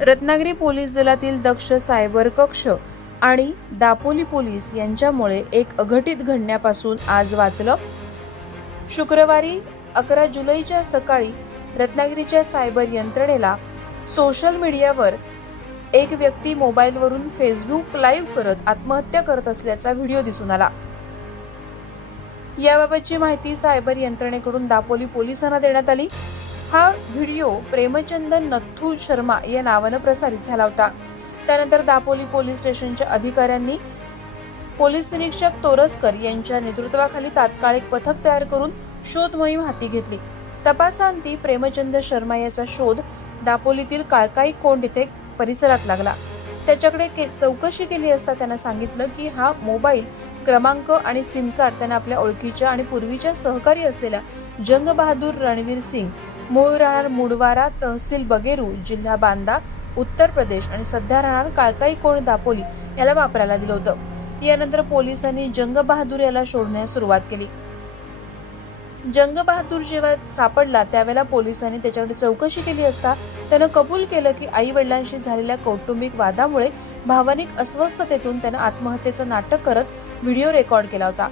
Ratnagiri police दलातील दक्ष cyber कक्ष आणि दापोली पोलीस यांच्यामुळे एक अघटित घडण्यापासून आज वाचलं. शुक्रवारी अकरा जुलैच्या सकाळी रत्नागिरीच्या सायबर यंत्रणेला सोशल मीडियावर एक व्यक्ती मोबाईलवरून फेसबुक लाईव्ह करत आत्महत्या करत असल्याचा व्हिडिओ दिसून आला. याबाबतची माहिती सायबर यंत्रणेकडून दापोली पोलिसांना देण्यात आली. हा व्हिडिओ प्रेमचंद नथू शर्मा या नावानं प्रसारित झाला होता. त्यानंतर दापोली पोलीस स्टेशनच्या अधिकाऱ्यांनी पोलीस निरीक्षक तोरसकर यांच्या नेतृत्वाखाली तात्काळ एक पथक तयार करून शोध मोहीम हाती घेतली. तपासांती प्रेमचंद शर्मा याचा शोध दापोलीतील काळकाई कोंड इथे परिसरात लागला. त्याच्याकडे के- चौकशी केली असता त्यांना सांगितलं की हा मोबाईल क्रमांक आणि सिम कार्ड त्यांना आपल्या ओळखीच्या आणि पूर्वीच्या सहकारी असलेल्या जंग बहादूर रणवीर सिंग मूळ राहणार मुडवारा तहसील बगेरू जिल्हा बांदा उत्तर प्रदेश आणि सध्या राहणार काळकाई कोण दापोली याला वापरायला दिलं होतं. यानंतर पोलिसांनी जंग बहादूर याला शोधण्यास सुरुवात केली. जंग बहादूर जेव्हा सापडला त्यावेळेला पोलिसांनी त्याच्याकडे चौकशी केली असता त्यानं कबूल केलं की आई वडिलांशी झालेल्या कौटुंबिक वादामुळे भावनिक अस्वस्थतेतून त्यानं आत्महत्येचं नाटक करत व्हिडिओ रेकॉर्ड केला होता.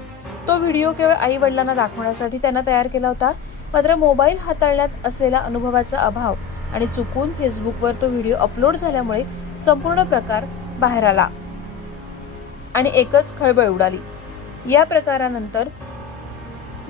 तो व्हिडिओ केवळ आई वडिलांना दाखवण्यासाठी त्यानं तयार केला होता मात्र मोबाईल हाताळण्यात असलेला अनुभवाचा अभाव आणि चुकून फेसबुकवर तो व्हिडिओ अपलोड झाल्यामुळे संपूर्ण प्रकार बाहेर आला आणि एकच खळबळ उडाली. या प्रकारानंतर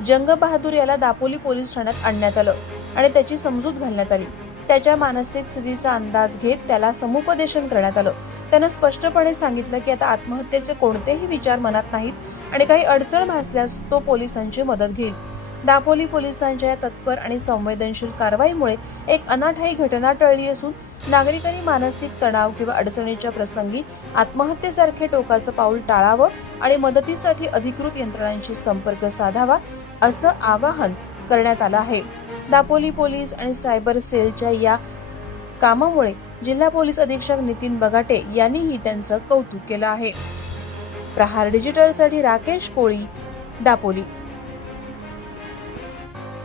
जंग बहादूर याला दापोली पोलीस ठाण्यात आणण्यात आलं आणि त्याची समजूत घालण्यात आली. त्याच्या मानसिक स्थितीचा अंदाज घेत त्याला समुपदेशन करण्यात आलं. त्यानं स्पष्टपणे सांगितलं की आता आत्महत्येचे कोणतेही विचार मनात नाहीत आणि काही अडचण भासल्यास तो पोलिसांची मदत घेईल. दापोली पोलिसांच्या या तत्पर आणि संवेदनशील कारवाईमुळे एक अनाठायी घटना टळली असून नागरिकांनी मानसिक तणाव किंवा अडचणीच्या प्रसंगी आत्महत्येसारखे टोकाचं पाऊल टाळावं आणि मदतीसाठी अधिकृत यंत्रणांशी संपर्क साधावा असं आवाहन करण्यात आलं आहे. दापोली पोलीस आणि सायबर सेलच्या या कामामुळे जिल्हा पोलीस अधीक्षक नितीन बगाटे यांनीही त्यांचं कौतुक केलं आहे. प्रहार डिजिटलसाठी राकेश कोळी दापोली.